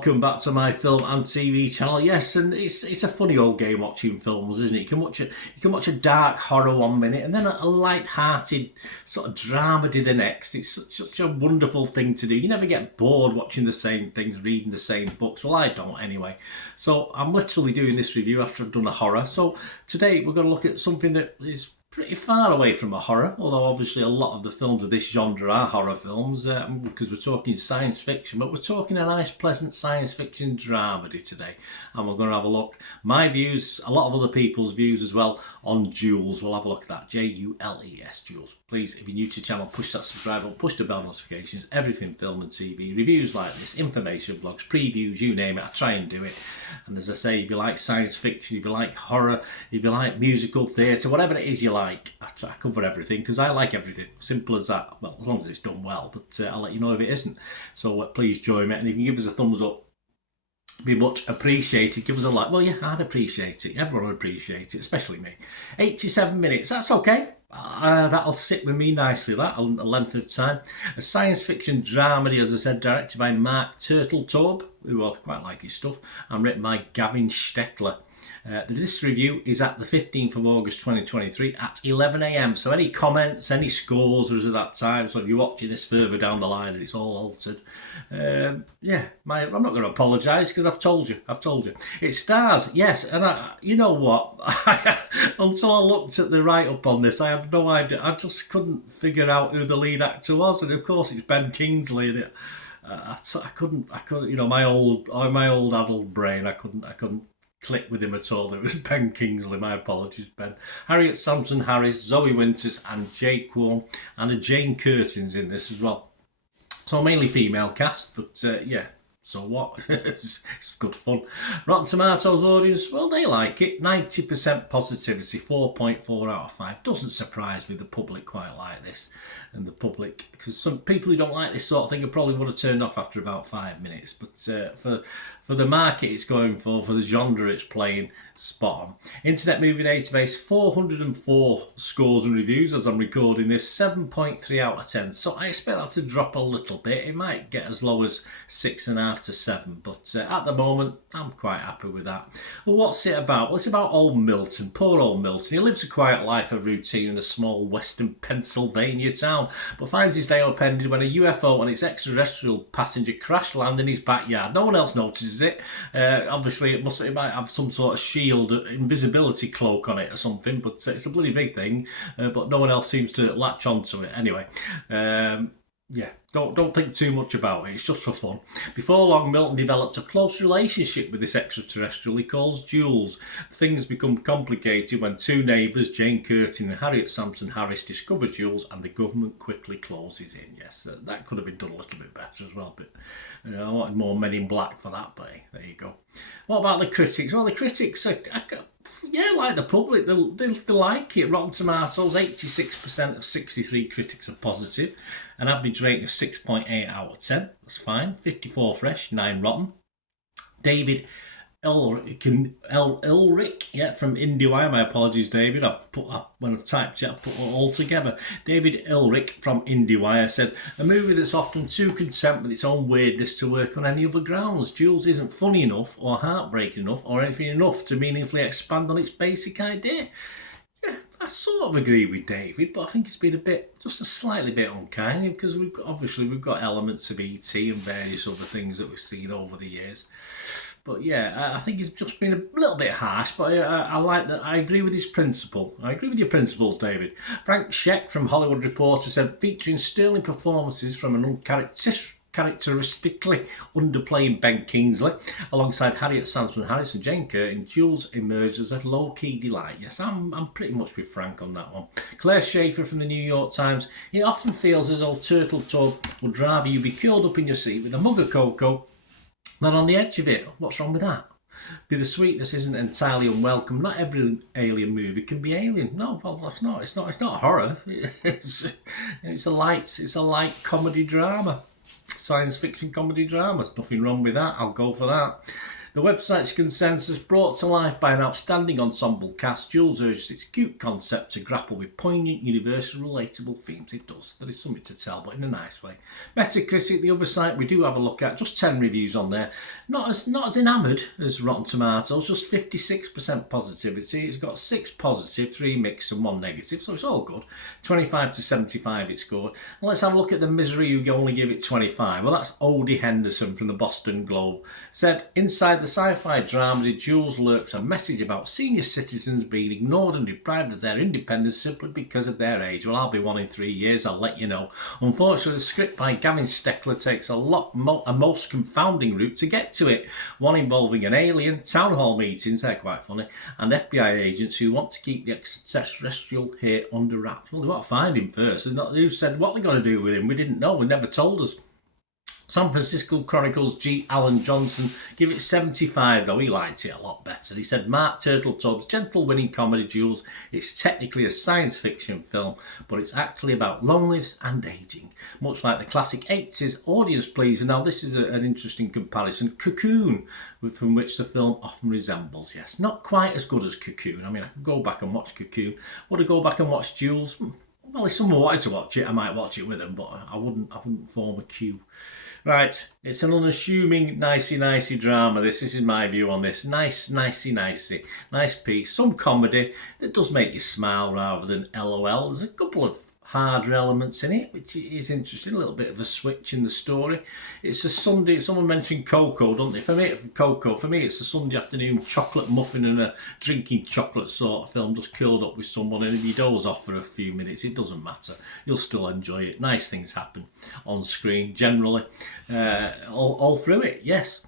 welcome back to my film and TV channel. Yes, and it's a funny old game watching films, isn't it? You can watch a dark horror one minute and then a light-hearted sort of dramedy the next. It's such a wonderful thing to do. You never get bored watching the same things, reading the same books. Well, I don't anyway. So I'm literally doing this review after I've done a horror. So today we're going to look at something that is pretty far away from a horror, although obviously a lot of the films of this genre are horror films, because we're talking science fiction, but we're talking a nice pleasant science fiction dramedy today, and we're going to have a look, my views, a lot of other people's views as well, on JULES. We'll have a look at that, JULES, JULES. Please, if you're new to the channel, push that subscribe button, push the bell notifications, everything film and TV, reviews like this, information blogs, previews, you name it, I try and do it. And as I say, if you like science fiction, if you like horror, if you like musical theatre, whatever it is you like, I cover everything, because I like everything. Simple as that. Well, as long as it's done well, but I'll let you know if it isn't. So please join me, and if you can give us a thumbs up, be much appreciated. Give us a like. Well, yeah, I'd appreciate it. Everyone would appreciate it, especially me. 87 minutes, that's okay. That'll sit with me nicely, that, a length of time. A science fiction dramedy, as I said, directed by Mark Turtletaube, who I quite like his stuff, and written by Gavin Steckler. This review is at the 15th of August 2023 at 11 AM. So any comments, any scores was at that time. So if you're watching this further down the line and it's all altered, I'm not going to apologise, because I've told you. It stars, yes, and you know what? Until I looked at the write-up on this, I had no idea. I just couldn't figure out who the lead actor was, and of course it's Ben Kingsley. And I couldn't. You know, my old adult brain. I couldn't click with him at all. It was Ben Kingsley. My apologies, Ben. Harriet Sansom Harris, Zoe Winters, and Jake Warren, and a Jane Curtin's in this as well. So mainly female cast, but yeah. So what? It's good fun. Rotten Tomatoes audience, well, they like it. 90% positivity, 4.4 out of 5. Doesn't surprise me, the public quite like this. And the public, because some people who don't like this sort of thing probably would have turned off after about 5 minutes. But for the market it's going for the genre it's playing, spot on. Internet Movie Database, 404 scores and reviews as I'm recording this, 7.3 out of 10. So I expect that to drop a little bit. It might get as low as 6.5 to 7, but at the moment I'm quite happy with that. Well, what's it about? Well, it's about old Milton, poor old Milton. He lives a quiet life of routine in a small western Pennsylvania town, but finds his day upended when a UFO and its extraterrestrial passenger crash land in his backyard. No one else notices it. Obviously it might have some sort of shield, invisibility cloak on it or something, but it's a bloody big thing, but no one else seems to latch onto it anyway. Yeah, don't think too much about it, it's just for fun. Before long, Milton developed a close relationship with this extraterrestrial he calls Jules. Things become complicated when two neighbours, Jane Curtin and Harriet Sansom Harris, discover Jules, and the government quickly closes in. Yes, that could have been done a little bit better as well, but I wanted more Men in Black for that, but hey, there you go. What about the critics? Well, the critics are, like the public, they like it. Rotten Tomatoes, 86% of 63 critics are positive. An average rating of 6.8 out of 10. That's fine. 54 fresh, 9 rotten. David Elric, from IndieWire. My apologies, David. When I typed it, I put it all together. David Elric from IndieWire said, a movie that's often too content with its own weirdness to work on any other grounds. Jules isn't funny enough or heartbreaking enough or anything enough to meaningfully expand on its basic idea. Yeah, I sort of agree with David, but I think it's been just a slightly bit unkind, because we've got elements of E.T. and various other things that we've seen over the years. But yeah, I think it's just been a little bit harsh, but I like that. I agree with his principle. I agree with your principles, David. Frank Scheck from Hollywood Reporter said, featuring sterling performances from an uncharacteristically underplaying Ben Kingsley, alongside Harriet Sansom Harris and Jane Curtin, Jules emerged as a low-key delight. Yes, I'm pretty much with Frank on that one. Claire Schaefer from the New York Times, it often feels as though Turtletaube would rather you be curled up in your seat with a mug of cocoa than on the edge of it. What's wrong with that? The sweetness isn't entirely unwelcome. Not every alien movie can be alien. No, well, that's not. It's not horror. It's a light comedy drama. Science fiction comedy drama. There's nothing wrong with that. I'll go for that. The website's consensus, brought to life by an outstanding ensemble cast, Jules urges its cute concept to grapple with poignant, universal, relatable themes. It does. There is something to tell, but in a nice way. Metacritic, the other site we do have a look at, just 10 reviews on there. Not as enamoured as Rotten Tomatoes, just 56% positivity. It's got 6 positive, 3 mixed and 1 negative, so it's all good. 25 to 75 it scored. And let's have a look at the misery who only give it 25. Well, that's Odie Henderson from the Boston Globe. Said, inside the sci-fi drama, Jules lurks a message about senior citizens being ignored and deprived of their independence simply because of their age. Well, I'll be one in 3 years, I'll let you know. Unfortunately, the script by Gavin Steckler takes a most confounding route to get to it. One involving an alien, town hall meetings, they're quite funny, and FBI agents who want to keep the extraterrestrial here under wraps. Well, they want to find him first. Who said what they're going to do with him? We didn't know, they never told us. San Francisco Chronicles G. Alan Johnson give it 75, though he liked it a lot better. He said, Mark Turtletub's gentle winning comedy Jules, it's technically a science fiction film, but it's actually about loneliness and ageing, much like the classic 80s audience pleaser. Now this is an interesting comparison. Cocoon, from which the film often resembles. Yes, not quite as good as Cocoon. I mean, I could go back and watch Cocoon. Would I go back and watch Jules? Well, if someone wanted to watch it, I might watch it with them, but I wouldn't form a queue. Right, it's an unassuming, nicey drama. This is my view on this. Nice piece. Some comedy that does make you smile rather than LOL. There's a couple of harder elements in it, which is interesting. A little bit of a switch in the story. It's a Sunday. Someone mentioned Coco, don't they? For me, it's a Sunday afternoon chocolate muffin and a drinking chocolate sort of film, just curled up with someone, and if you doze off for a few minutes, it doesn't matter. You'll still enjoy it. Nice things happen on screen, generally, all through it. Yes.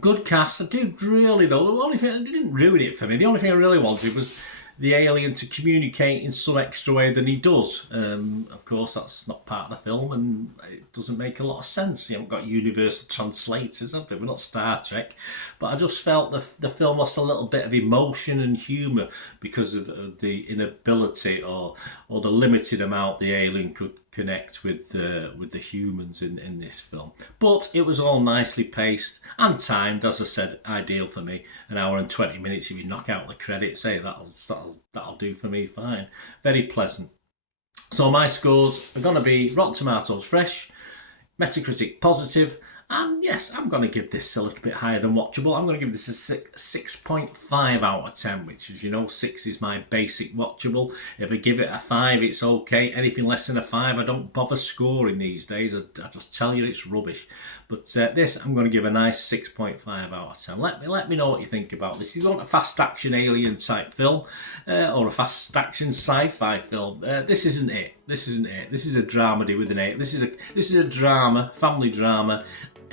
Good cast. I do really, though. The only thing, it didn't ruin it for me. The only thing I really wanted was the alien to communicate in some extra way than he does. Of course, that's not part of the film, and it doesn't make a lot of sense. You haven't got universal translators, have they? We're not Star Trek. But I just felt the film lost a little bit of emotion and humour because of the inability or the limited amount the alien could connect with the humans in this film. But it was all nicely paced and timed, as I said, ideal for me. An hour and 20 minutes if you knock out the credits, that'll do for me fine. Very pleasant. So my scores are going to be Rotten Tomatoes fresh, Metacritic positive, and yes, I'm going to give this a little bit higher than watchable. I'm going to give this a 6.5 out of 10, which, as you know, 6 is my basic watchable. If I give it a 5, it's okay. Anything less than a 5, I don't bother scoring these days. I just tell you it's rubbish. But this, I'm going to give a nice 6.5 out of 10. Let me know what you think about this. If you want a fast action alien type film or a fast action sci-fi film, this isn't it. This is a dramedy with an A. This is a drama, family drama,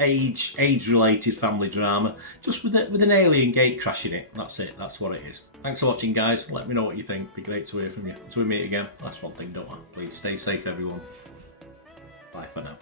age-related family drama, just with an alien gate crash in it. That's it. That's what it is. Thanks for watching, guys. Let me know what you think. It'd be great to hear from you. Until we meet again, that's one thing, don't I? Please stay safe, everyone. Bye for now.